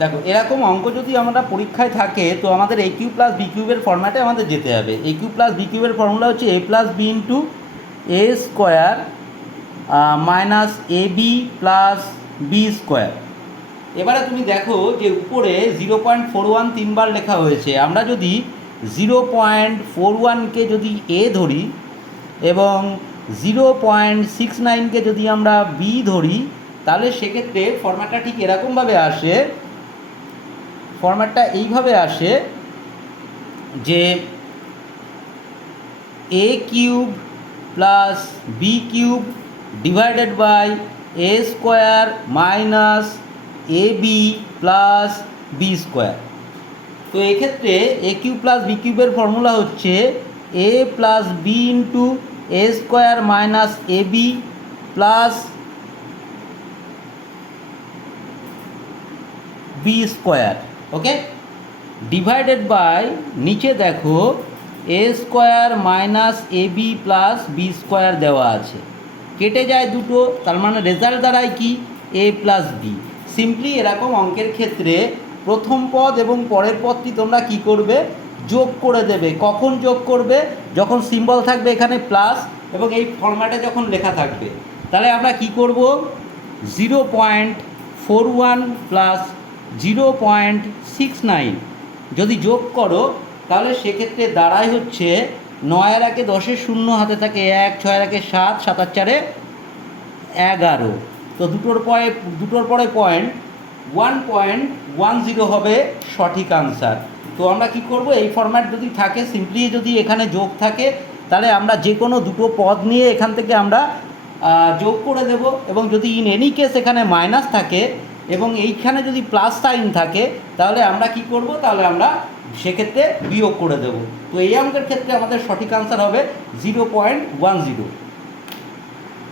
দেখো এরকম অঙ্ক যদি আমরা পরীক্ষায় থাকে তো আমাদের এ কিউ প্লাস বি কিউবের ফর্ম্যাটে আমাদের যেতে হবে। এ কিউ প্লাস বি কিউবের ফর্মুলা হচ্ছে A plus B into A square minus A B plus B square. এবারে তুমি দেখো যে উপরে 0.41 তিনবার লেখা হয়েছে, আমরা যদি 0.41কে যদি এ ধরি এবং 0.69কে যদি আমরা বি ধরি, তাহলে সেক্ষেত্রে ফর্ম্যাটটা ঠিক এরকমভাবে আসে, ফর্ম্যাটটা এইভাবে আসে যে A cube plus B cube divided by A square minus A B plus B square. তো এক্ষেত্রে এ কিউব প্লাস বি কিউবের ফর্মুলা হচ্ছে A plus B into A square minus A B plus B square, okay, divided by নিচে দেখো A square minus A B plus B square দেওয়া আছে, কেটে যায় দুটো, তার মানে রেজাল্ট দাঁড়ায় কি এ প্লাস বি। সিম্পলি এরকম অঙ্কের ক্ষেত্রে প্রথম পদ এবং পরের পদটি তোমরা কি করবে, যোগ করে দেবে। কখন যোগ করবে, যখন সিম্বল থাকবে এখানে প্লাস এবং এই ফরম্যাটে যখন লেখা থাকবে। তাহলে আমরা কি করব, 0.41 প্লাস 0.69 যদি যোগ করো তাহলে সেক্ষেত্রে দাঁড়ায় হচ্ছে 9 একে 10-এর শূন্য হাতে থাকে 1, 6 একে 7, 7 আর 4-এ 11। তো দুটোর পরে পয়েন্ট 1.10 হবে সঠিক আনসার। তো আমরা কি করব, এই ফরম্যাট যদি থাকে, সিম্পলি যদি এখানে যোগ থাকে তাহলে আমরা যে কোনো দুটো পদ নিয়ে এখান থেকে আমরা যোগ করে দেব, এবং যদি ইন এনি কেস এখানে মাইনাস থাকে এবং এইখানে যদি প্লাস সাইন থাকে তাহলে আমরা কি করব, তাহলে আমরা সেক্ষেত্রে বিয়োগ করে দেব। তো এই অঙ্কের ক্ষেত্রে আমাদের সঠিক আনসার হবে 0.10।